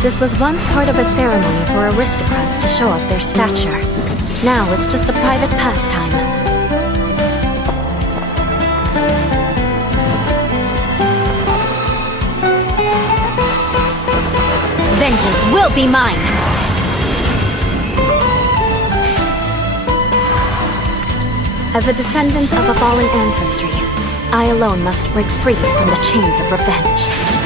This was once part of a ceremony for aristocrats to show off their stature. Now it's just a private pastime. Vengeance will be mine! As a descendant of a fallen ancestry, I alone must break free from the chains of revenge.